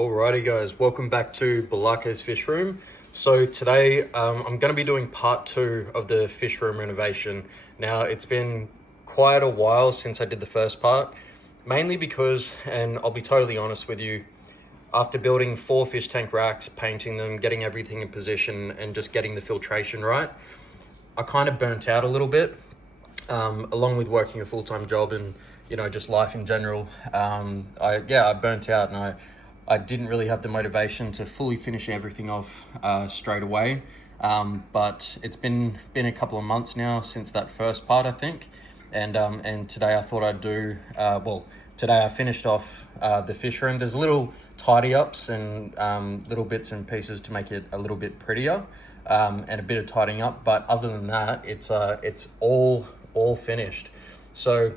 Alrighty guys, welcome back to Balako's Fish Room. So today I'm going to be doing part 2 of the fish room renovation. Now it's been quite a while since I did the first part, mainly because, and I'll be totally honest with you, after building 4 fish tank racks, painting them, getting everything in position and just getting the filtration right, I kind of burnt out a little bit, along with working a full-time job and just life in general. I burnt out and I didn't really have the motivation to fully finish everything off straight away. But it's been a couple of months now since that first part, I think. And today I thought I'd do, today I finished off the fish room. There's little tidy ups and little bits and pieces to make it a little bit prettier, and a bit of tidying up. But other than that, it's all finished. So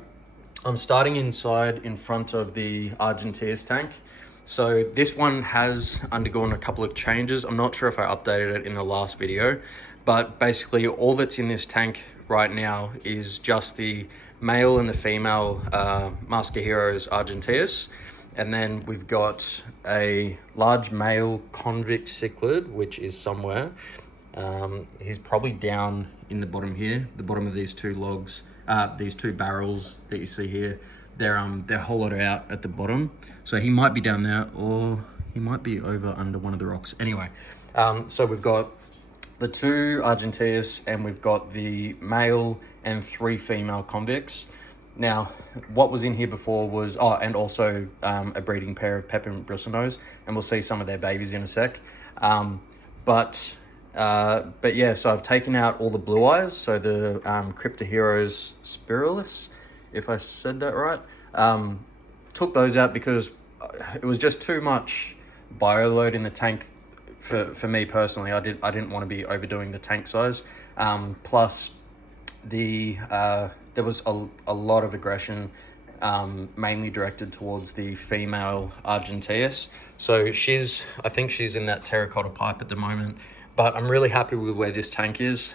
I'm starting inside in front of the Argentia's tank. So this one has undergone a couple of changes. I'm not sure if I updated it in the last video, but basically all that's in this tank right now is just the male and the female Mascajeros Argentias. And then we've got a large male convict cichlid, which is somewhere. He's probably down in the bottom here, the bottom of these two logs, these two barrels that you see here. They're hollowed out at the bottom, so he might be down there or he might be over under one of the rocks. Anyway, so we've got the 2 Argentias and we've got the male and 3 female convicts. Now, what was in here before was and also a breeding pair of peppermint bristlenose, and we'll see some of their babies in a sec. But yeah, so I've taken out all the blue eyes, so the Cryptoheros spiralis, if I said that right. Took those out because it was just too much bioload in the tank for me personally. I didn't want to be overdoing the tank size. Plus there was a lot of aggression, mainly directed towards the female Argentias. So I think she's in that terracotta pipe at the moment, but I'm really happy with where this tank is.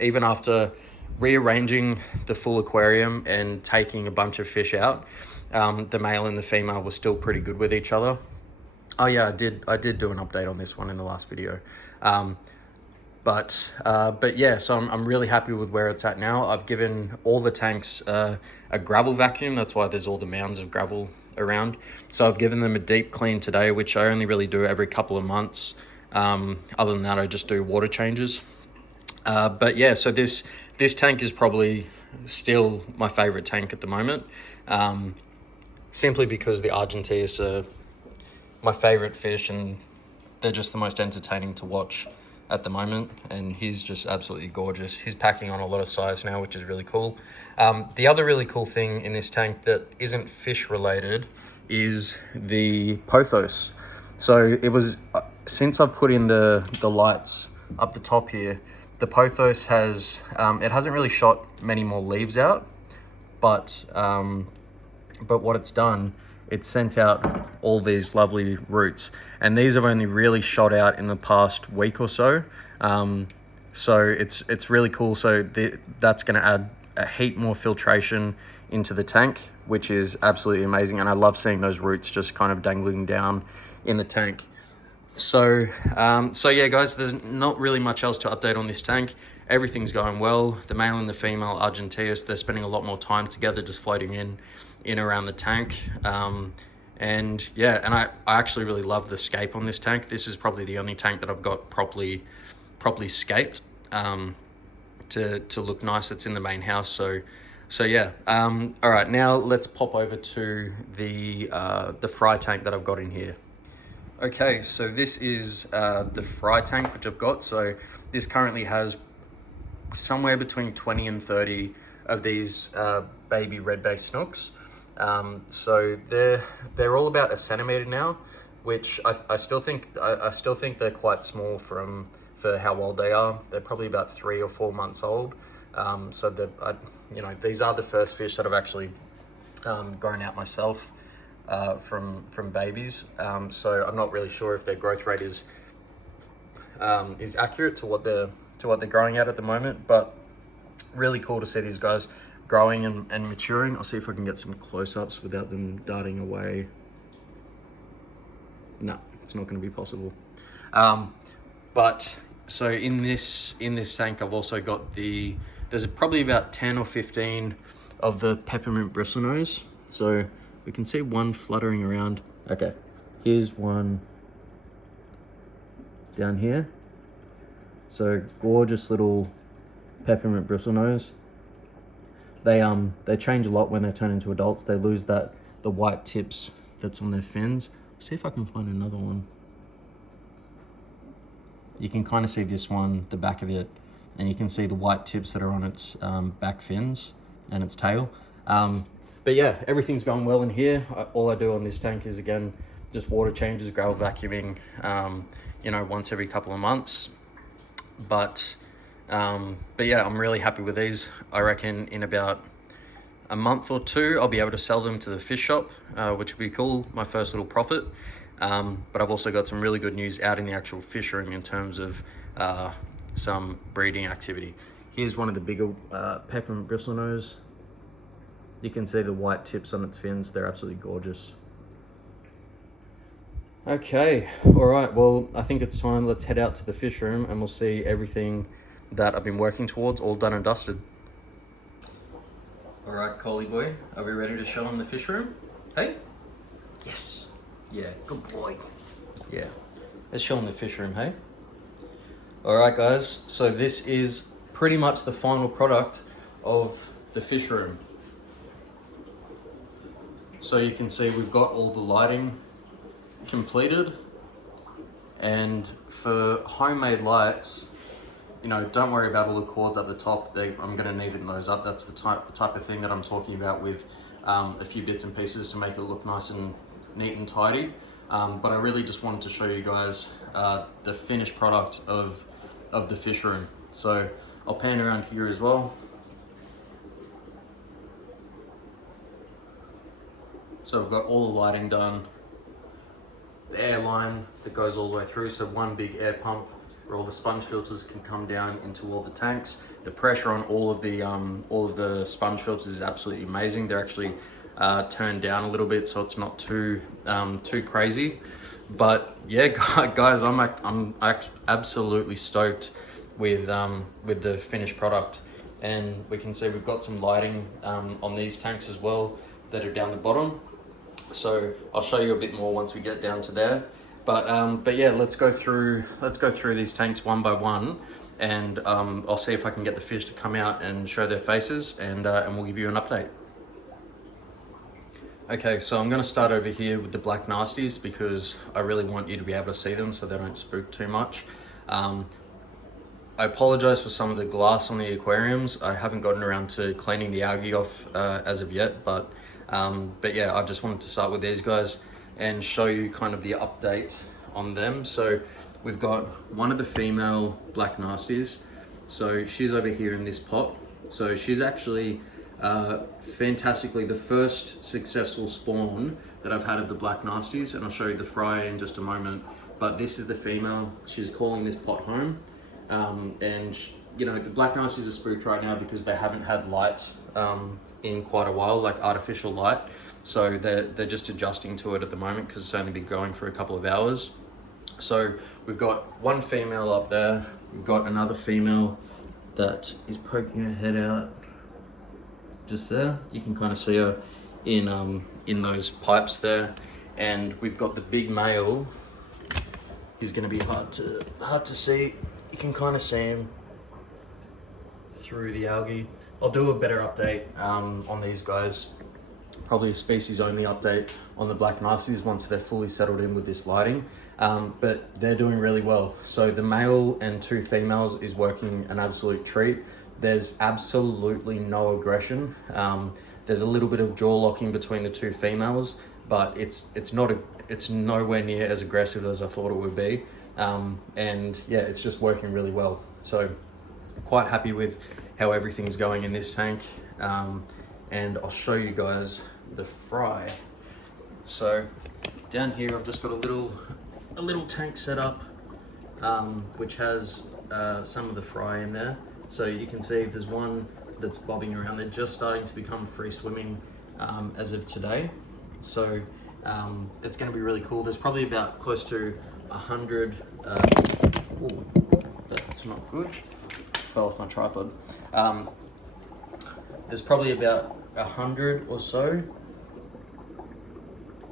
Even after rearranging the full aquarium and taking a bunch of fish out, the male and the female were still pretty good with each other. Oh yeah, I did do an update on this one in the last video. But yeah, so I'm really happy with where it's at now. I've given all the tanks a gravel vacuum. That's why there's all the mounds of gravel around. So I've given them a deep clean today, which I only really do every couple of months. Other than that, I just do water changes. But yeah, so this tank is probably still my favorite tank at the moment, simply because the Argentias are my favorite fish and they're just the most entertaining to watch at the moment. And he's just absolutely gorgeous. He's packing on a lot of size now, which is really cool. The other really cool thing in this tank that isn't fish related is the pothos. So it was, since I've put in the lights up the top here, the pothos has, it hasn't really shot many more leaves out, but what it's done, it's sent out all these lovely roots, and these have only really shot out in the past week or so. So it's really cool. So that's going to add a heap more filtration into the tank, which is absolutely amazing. And I love seeing those roots just kind of dangling down in the tank. So yeah, guys, there's not really much else to update on this tank. Everything's going well. The male and the female Argentias, they're spending a lot more time together, just floating in around the tank. And yeah, and I actually really love the scape on this tank. This is probably the only tank that I've got properly scaped to look nice. It's in the main house. So yeah. All right, now let's pop over to the fry tank that I've got in here. Okay, so this is the fry tank which I've got. So this currently has somewhere between 20 and 30 of these baby red-based snooks. So they're all about 1 centimeter now, which I still think they're quite small for how old they are. They're probably about 3 or 4 months old. So these are the first fish that I've actually grown out myself from babies. So I'm not really sure if their growth rate is accurate to what they're growing at the moment, but really cool to see these guys growing and maturing. I'll see if I can get some close-ups without them darting away. No, it's not going to be possible. But so in this tank, I've also got there's probably about 10 or 15 of the peppermint bristlenose. So we can see one fluttering around. Okay, here's one down here. So gorgeous little peppermint bristlenose. They change a lot when they turn into adults. They lose the white tips that's on their fins. See if I can find another one. You can kind of see this one, the back of it, and you can see the white tips that are on its back fins and its tail. But yeah, everything's going well in here. All I do on this tank is, again, just water changes, gravel vacuuming, you know, once every couple of months. But yeah, I'm really happy with these. I reckon in about a month or two, I'll be able to sell them to the fish shop, which would be cool, my first little profit. But I've also got some really good news out in the actual fish room in terms of some breeding activity. Here's one of the bigger peppermint bristlenose. You can see the white tips on its fins. They're absolutely gorgeous. Okay, all right, well, I think it's time. Let's head out to the fish room and we'll see everything that I've been working towards all done and dusted. All right, Coley boy, are we ready to show him the fish room? Hey? Yes. Yeah, good boy. Yeah, let's show him the fish room, hey? All right, guys, so this is pretty much the final product of the fish room. So you can see we've got all the lighting completed, and for homemade lights, you know, don't worry about all the cords at the top. I'm going to neaten those up. That's the type of thing that I'm talking about, with a few bits and pieces to make it look nice and neat and tidy. But I really just wanted to show you guys the finished product of the fish room. So I'll pan around here as well. So I've got all the lighting done, the air line that goes all the way through, so one big air pump where all the sponge filters can come down into all the tanks. The pressure on all of the sponge filters is absolutely amazing. They're actually turned down a little bit, so it's not too crazy. But yeah, guys, I'm absolutely stoked with the finished product. And we can see we've got some lighting on these tanks as well that are down the bottom. So I'll show you a bit more once we get down to there. But yeah, let's go through these tanks one by one, and I'll see if I can get the fish to come out and show their faces, and we'll give you an update. Okay, so I'm going to start over here with the black nasties because I really want you to be able to see them so they don't spook too much. I apologize for some of the glass on the aquariums. I haven't gotten around to cleaning the algae off as of yet, but yeah, I just wanted to start with these guys and show you kind of the update on them. So we've got one of the female black nasties. So she's over here in this pot. So she's actually fantastically the first successful spawn that I've had of the black nasties, and I'll show you the fry in just a moment. But this is the female. She's calling this pot home. And you know, the black nasties are spooked right now because they haven't had light in quite a while, like artificial light. So they're just adjusting to it at the moment because it's only been going for a couple of hours. So we've got one female up there. We've got another female that is poking her head out just there. You can kind of see her in those pipes there. And we've got the big male. He's going to be hard to see. You can kind of see him through the algae. I'll do a better update on these guys, probably a species only update on the black nasties once they're fully settled in with this lighting. But they're doing really well. So the male and two females is working an absolute treat. There's absolutely no aggression. There's a little bit of jaw locking between the two females, but it's nowhere near as aggressive as I thought it would be. And yeah, it's just working really well. So quite happy with how everything's going in this tank. And I'll show you guys the fry. So down here, I've just got a little tank set up, which has some of the fry in there. So you can see there's one that's bobbing around. They're just starting to become free swimming as of today. So It's going to be really cool. There's probably about close to 100. Ooh, that's not good. Fell off my tripod. There's probably about 100 or so.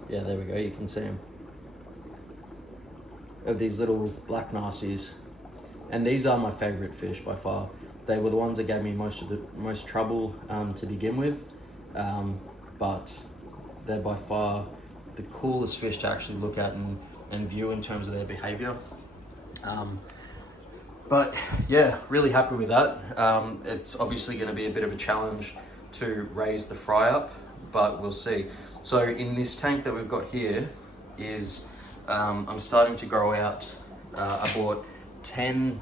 Yeah, there we go. You can see them. Of these little black nasties, and these are my favorite fish by far. They were the ones that gave me most trouble to begin with, but they're by far the coolest fish to actually look at and view in terms of their behavior. But yeah, really happy with that. It's obviously going to be a bit of a challenge to raise the fry up, but we'll see. So in this tank that we've got here is I'm starting to grow out. I bought 10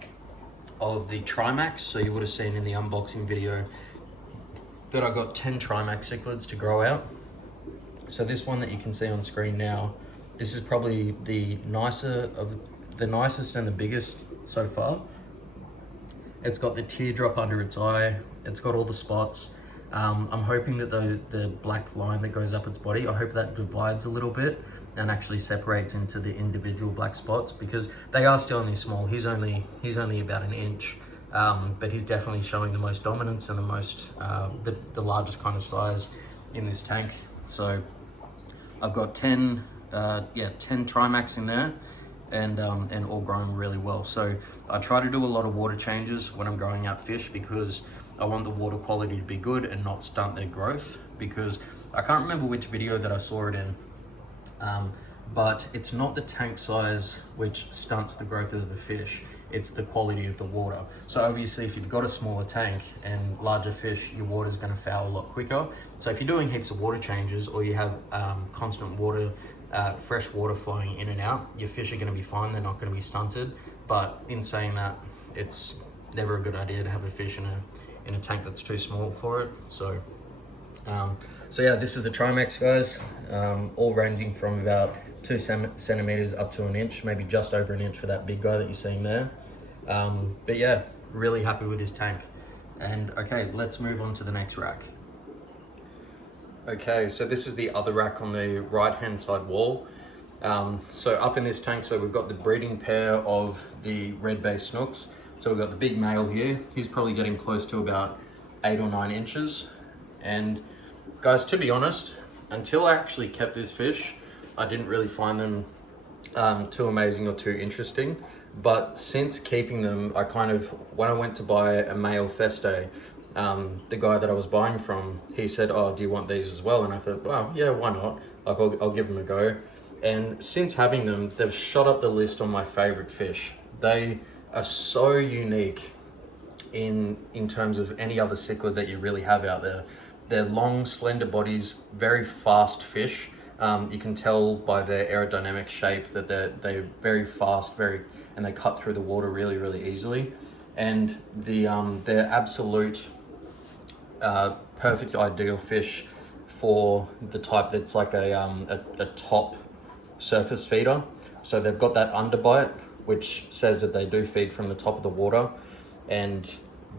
of the Trimax, so you would have seen in the unboxing video that I got 10 Trimax cichlids to grow out. So this one that you can see on screen now, this is probably the nicest and the biggest so far. It's got the teardrop under its eye. It's got all the spots. I'm hoping that the black line that goes up its body, I hope that divides a little bit and actually separates into the individual black spots, because they are still only small. He's only about an inch, but he's definitely showing the most dominance and the most the largest kind of size in this tank. So I've got 10 Trimax in there, and all growing really well. So I try to do a lot of water changes when I'm growing out fish, because I want the water quality to be good and not stunt their growth. Because I can't remember which video that I saw it in, but it's not the tank size which stunts the growth of the fish, it's the quality of the water. So obviously if you've got a smaller tank and larger fish, your water is going to foul a lot quicker. So if you're doing heaps of water changes, or you have constant water, fresh water flowing in and out, your fish are going to be fine, they're not going to be stunted. But in saying that, it's never a good idea to have a fish in a tank that's too small for it. So yeah, this is the Trimax, guys, all ranging from about 2 centimeters up to an inch, maybe just over an inch for that big guy that you're seeing there. But yeah, really happy with this tank. And okay, let's move on to the next rack. Okay, so this is the other rack on the right hand side wall. So up in this tank, so we've got the breeding pair of the red-based snooks. So we've got the big male here. He's probably getting close to about 8 or 9 inches. And guys, to be honest, until I actually kept this fish, I didn't really find them too amazing or too interesting. But since keeping them, I kind of, when I went to buy a male Festa, the guy that I was buying from, he said, "Oh, do you want these as well?" And I thought, well, yeah, why not? Like, I'll give them a go. And since having them, they've shot up the list on my favorite fish. They are so unique in terms of any other cichlid that you really have out there. They're long, slender bodies, very fast fish. You can tell by their aerodynamic shape that they're very fast, and they cut through the water really, really easily. And they're absolute perfect ideal fish for the type that's like a top surface feeder. So they've got that underbite, which says that they do feed from the top of the water, and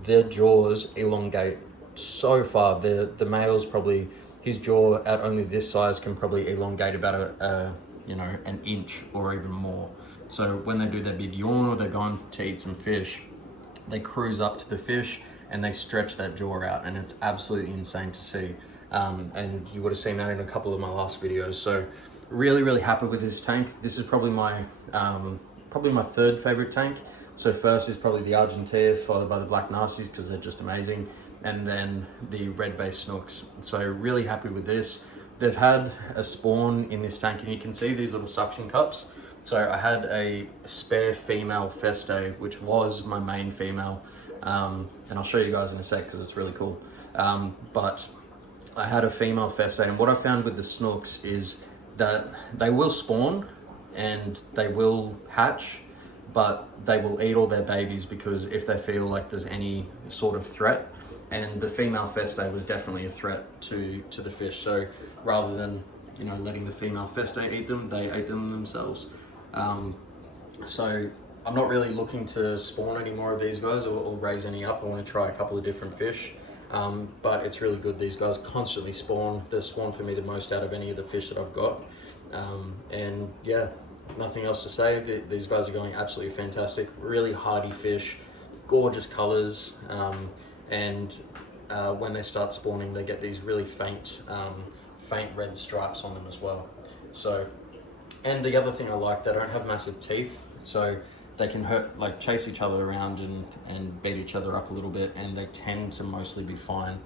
their jaws elongate so far. The male's probably, his jaw at only this size can probably elongate about an inch or even more. So when they do their big yawn or they're going to eat some fish, they cruise up to the fish and they stretch that jaw out, and it's absolutely insane to see. And you would have seen that in a couple of my last videos. So really, really happy with this tank. This is probably my third favorite tank. So first is probably the Argentias, followed by the black nasties, because they're just amazing, and then the red-based snooks. So really happy with this. They've had a spawn in this tank, and you can see these little suction cups. So I had a spare female Festa, which was my main female, and I'll show you guys in a sec because it's really cool. But I had a female Festa, and what I found with the snooks is that they will spawn and they will hatch, but they will eat all their babies because if they feel like there's any sort of threat. And the female Festa was definitely a threat to the fish. So rather than letting the female Festa eat them, they ate them themselves. So I'm not really looking to spawn any more of these guys or raise any up. I want to try a couple of different fish. But it's really good. These guys constantly spawn. They spawn for me the most out of any of the fish that I've got. And yeah, nothing else to say. These guys are going absolutely fantastic. Really hardy fish, gorgeous colors, and when they start spawning, they get these really faint red stripes on them as well. So, and the other thing I like, they don't have massive teeth, so they can chase each other around and beat each other up a little bit, and they tend to mostly be fine.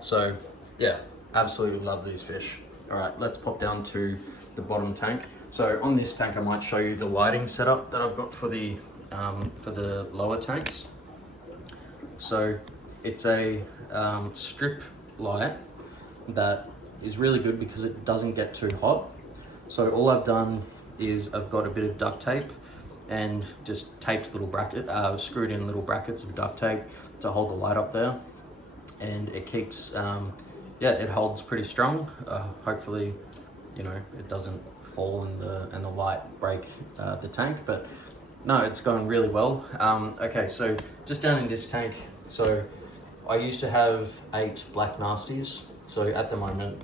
So yeah, absolutely love these fish. All right, let's pop down to the bottom tank. So on this tank, I might show you the lighting setup that I've got for the lower tanks. So it's a strip light that is really good because it doesn't get too hot. So all I've done is I've got a bit of duct tape and just taped screwed in little brackets of duct tape to hold the light up there, and it keeps, it holds pretty strong. Hopefully, it doesn't fall and the light break the tank, but no, it's going really well. Okay, so just down in this tank, so I used to have 8 black nasties. So at the moment,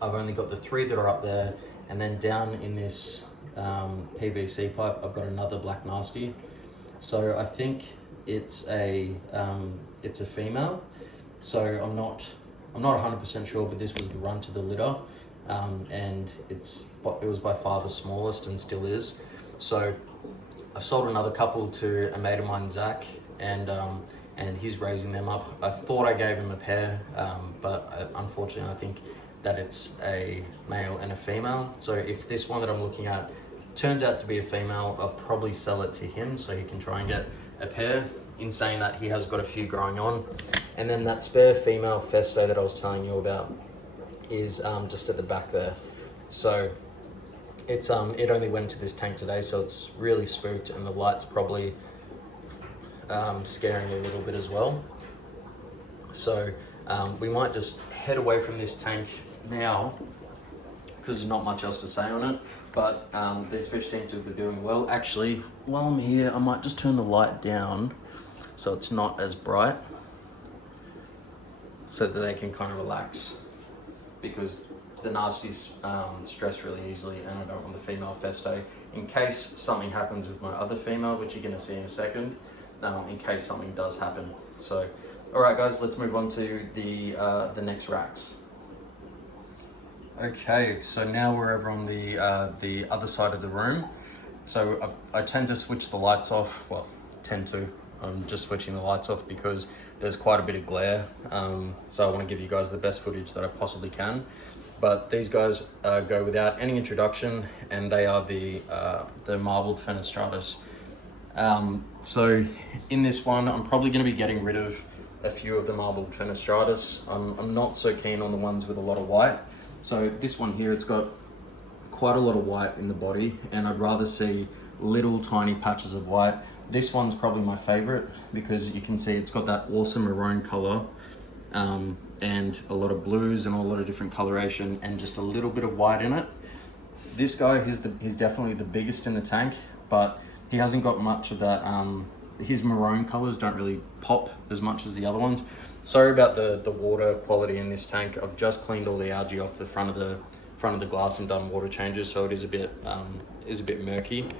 I've only got the 3 that are up there, and then down in this PVC pipe, I've got another black nasty. So I think it's a female. So I'm not 100% sure, but this was the run to the litter, and it was by far the smallest and still is. So I've sold another couple to a mate of mine, Zach, and he's raising them up. I thought I gave him a pair, but unfortunately I think that it's a male and a female. So if this one that I'm looking at turns out to be a female, I'll probably sell it to him so he can try and get a pair. In saying that, he has got a few growing on. And then that spare female Festa that I was telling you about is just at the back there. So it's it only went to this tank today, so it's really spooked, and the light's probably scaring a little bit as well. So we might just head away from this tank now because there's not much else to say on it, but these fish seem to be doing well. Actually, while I'm here, I might just turn the light down so it's not as bright, so that they can kind of relax, because the nasties stress really easily, and I don't want the female Festa, in case something happens with my other female, which you're going to see in a second, in case something does happen. So alright guys, let's move on to the next racks. Okay, so now we're over on the other side of the room. So I tend to switch the lights off. Well, I'm just switching the lights off because there's quite a bit of glare. So I want to give you guys the best footage that I possibly can. But these guys go without any introduction, and they are the marbled fenestratus. So in this one, I'm probably going to be getting rid of a few of the marbled fenestratus. I'm not so keen on the ones with a lot of white. So this one here, it's got quite a lot of white in the body, and I'd rather see little tiny patches of white. This one's probably my favorite because you can see it's got that awesome maroon color, and a lot of blues and a lot of different coloration, and just a little bit of white in it. This guy, he's definitely the biggest in the tank, but he hasn't got much of that. His maroon colors don't really pop as much as the other ones. Sorry about the water quality in this tank. I've just cleaned all the algae off the front of the glass and done water changes, so it is a bit murky.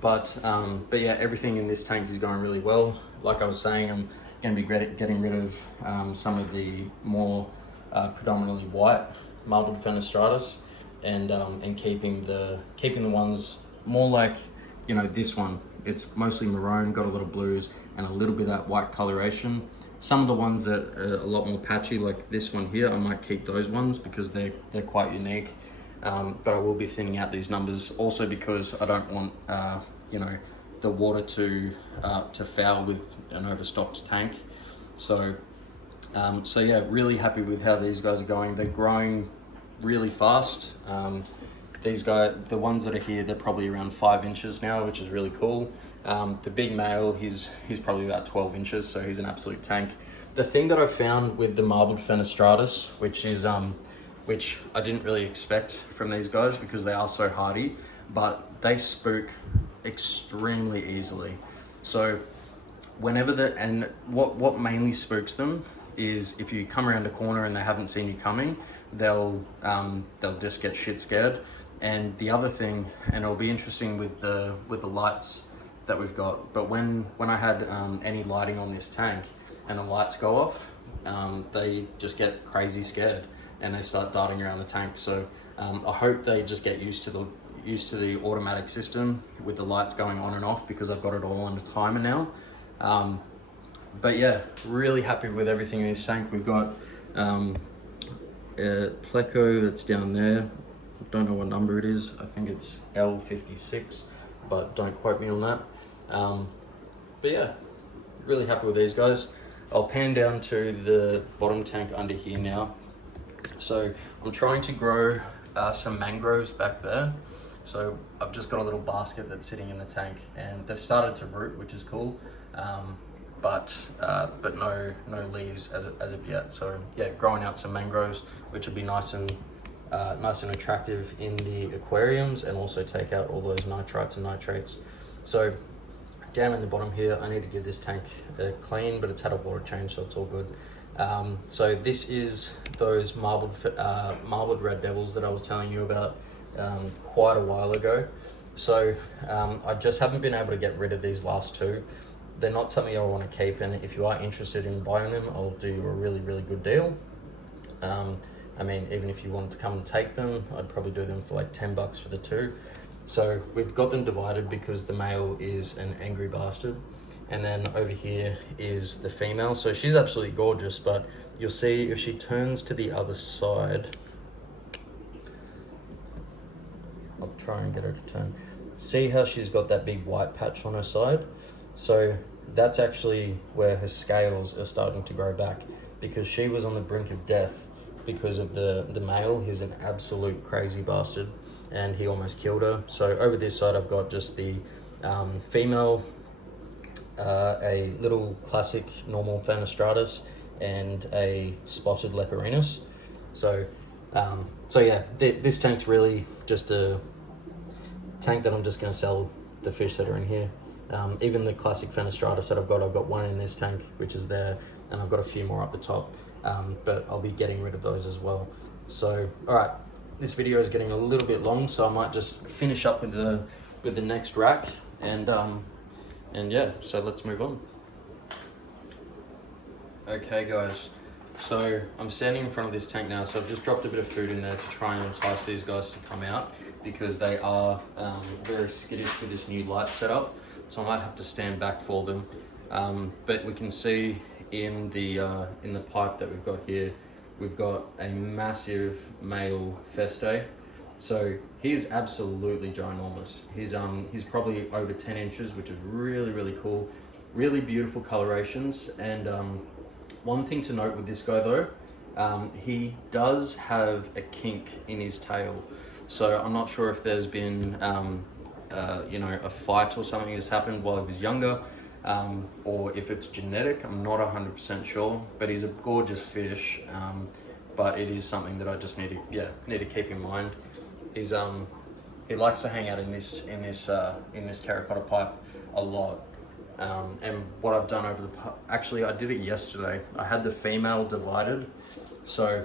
But yeah, everything in this tank is going really well. Like I was saying, I'm going to be getting rid of some of the more predominantly white marbled fenestratus, and keeping the ones more like, this one. It's mostly maroon, got a lot of blues and a little bit of that white coloration. Some of the ones that are a lot more patchy, like this one here, I might keep those ones because they're quite unique. But I will be thinning out these numbers also because I don't want the water to foul with an overstocked tank. So yeah, really happy with how these guys are going. They're growing really fast. These guys, the ones that are here, they're probably around 5 inches now, which is really cool. The big male, he's probably about 12 inches, so he's an absolute tank. The thing that I've found with the marbled fenestratus, which I didn't really expect from these guys because they are so hardy, but they spook extremely easily. So what mainly spooks them is if you come around a corner and they haven't seen you coming, they'll just get shit scared. And the other thing, and it'll be interesting with the lights that we've got, but when I had any lighting on this tank and the lights go off, they just get crazy scared and they start darting around the tank. So I hope they just get used to the automatic system with the lights going on and off, because I've got it all on a timer now. But yeah, really happy with everything in this tank. We've got a Pleco that's down there. Don't know what number it is. I think it's L56, but don't quote me on that. But yeah, really happy with these guys. I'll pan down to the bottom tank under here now. So I'm trying to grow some mangroves back there. So I've just got a little basket that's sitting in the tank, and they've started to root, which is cool. But no leaves as of yet. So yeah, growing out some mangroves, which will be nice and attractive in the aquariums, and also take out all those nitrites and nitrates. So down in the bottom here, I need to give this tank a clean, but it's had a water change, so it's all good. So this is those marbled red devils that I was telling you about quite a while ago. So I just haven't been able to get rid of these last two. They're not something I want to keep, and if you are interested in buying them, I'll do you a really good deal. I mean, even if you wanted to come and take them, I'd probably do them for like $10 for the two. So we've got them divided because the male is an angry bastard, and then over here is the female. So she's absolutely gorgeous, but you'll see if she turns to the other side, I'll try and get her to turn. See how she's got that big white patch on her side? So that's actually where her scales are starting to grow back, because she was on the brink of death because of the male. He's an absolute crazy bastard, and he almost killed her. So over this side, I've got just the female, a little classic normal fenestratus, and a spotted leperinus. So yeah, this tank's really just a tank that I'm just going to sell the fish that are in here. Even the classic fenestratus that I've got one in this tank, which is there, and I've got a few more up the top, but I'll be getting rid of those as well. So, all right, this video is getting a little bit long, so I might just finish up with the next rack, and yeah, so let's move on. Okay, guys. So I'm standing in front of this tank now, so I've just dropped a bit of food in there to try and entice these guys to come out, because they are very skittish with this new light setup. So I might have to stand back for them. But we can see in the pipe that we've got here, we've got a massive male Festa. So he's absolutely ginormous. He's probably over 10 inches, which is really cool. Really beautiful colorations. And one thing to note with this guy though, he does have a kink in his tail. So I'm not sure if there's been a fight or something that's happened while he was younger, or if it's genetic. I'm not 100% sure, but he's a gorgeous fish. But it is something that I just need to keep in mind. He likes to hang out in this terracotta pipe a lot. And what I've done actually I did it yesterday. I had the female divided. So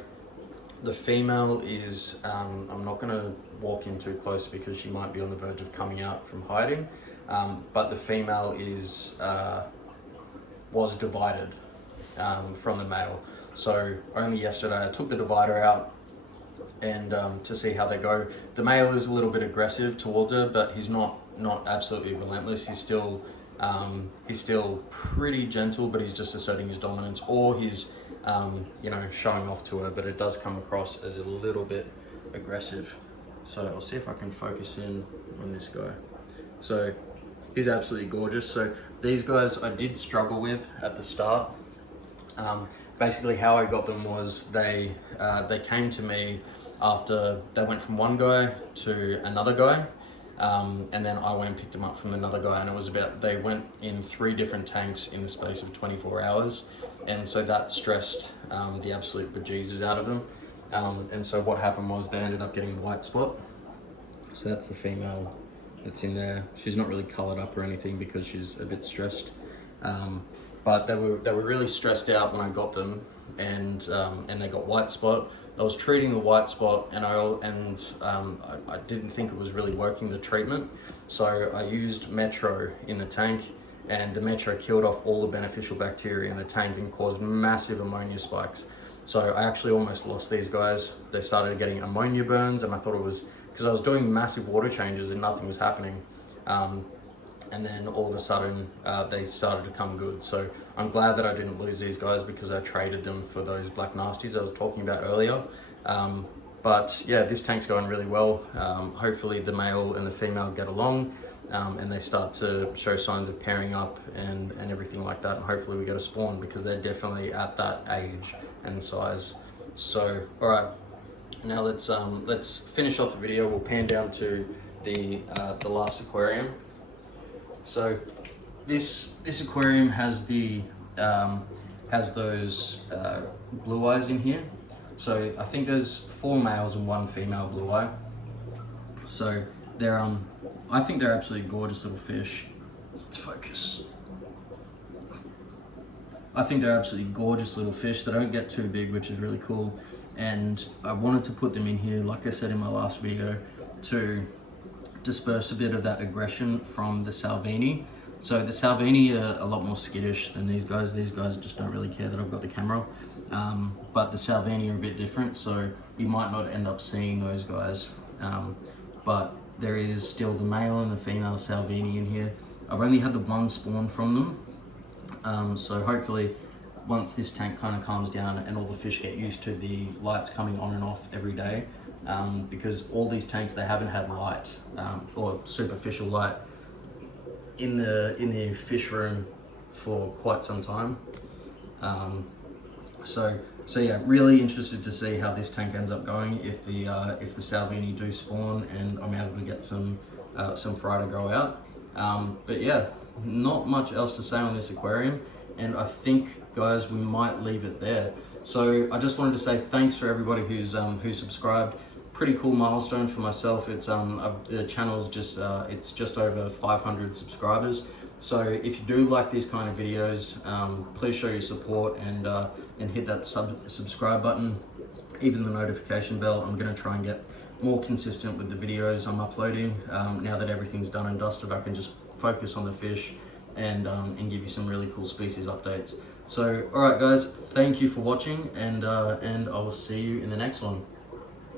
the female is, I'm not going to walk in too close because she might be on the verge of coming out from hiding, but the female was divided from the male. So only yesterday I took the divider out, and to see how they go. The male is a little bit aggressive towards her, but he's not absolutely relentless. He's still pretty gentle, but he's just asserting his dominance, or he's showing off to her, but it does come across as a little bit aggressive. So I'll see if I can focus in on this guy. So he's absolutely gorgeous. So these guys I did struggle with at the start. Basically how I got them was they came to me after they went from one guy to another guy, and then I went and picked them up from another guy, and it was they went in 3 different tanks in the space of 24 hours. And so that stressed the absolute bejesus out of them. And so what happened was they ended up getting white spot. So that's the female that's in there. She's not really colored up or anything because she's a bit stressed. but they were really stressed out when I got them, and they got white spot. I was treating the white spot, and I didn't think it was really working, the treatment, so I used Metro in the tank, and the Metro killed off all the beneficial bacteria in the tank and caused massive ammonia spikes. So I actually almost lost these guys. They started getting ammonia burns, and I thought it was because I was doing massive water changes and nothing was happening. And then all of a sudden they started to come good. So I'm glad that I didn't lose these guys, because I traded them for those black nasties I was talking about earlier. But yeah, this tank's going really well. Hopefully the male and the female get along, and they start to show signs of pairing up and everything like that. And hopefully we get a spawn, because they're definitely at that age and size. So all right, now let's finish off the video. We'll pan down to the last aquarium. So this aquarium has those blue eyes in here. So I think there's 4 males and 1 female blue eye. So they're I think they're absolutely gorgeous little fish. Let's focus. I think they're absolutely gorgeous little fish. They don't get too big, which is really cool. And I wanted to put them in here, like I said in my last video, to disperse a bit of that aggression from the salvini. So the salvini are a lot more skittish than these guys. These guys just don't really care that I've got the camera. But the salvini are a bit different, so you might not end up seeing those guys. But there is still the male and the female salvini in here. I've only had the 1 spawn from them. So hopefully once this tank kind of calms down and all the fish get used to the lights coming on and off every day, because all these tanks, they haven't had light or superficial light in the fish room for quite some time. So yeah, really interested to see how this tank ends up going, if the salvini do spawn and I'm able to get some fry to grow out. But yeah, not much else to say on this aquarium, and I think, guys, we might leave it there. So I just wanted to say thanks for everybody who's subscribed. Pretty cool milestone for myself. It's the channel's just it's just over 500 subscribers. So if you do like these kind of videos, please show your support and hit that subscribe button, even the notification bell. I'm going to try and get more consistent with the videos I'm uploading. Now that everything's done and dusted, I can just focus on the fish and give you some really cool species updates. So all right, guys, thank you for watching, and I will see you in the next one.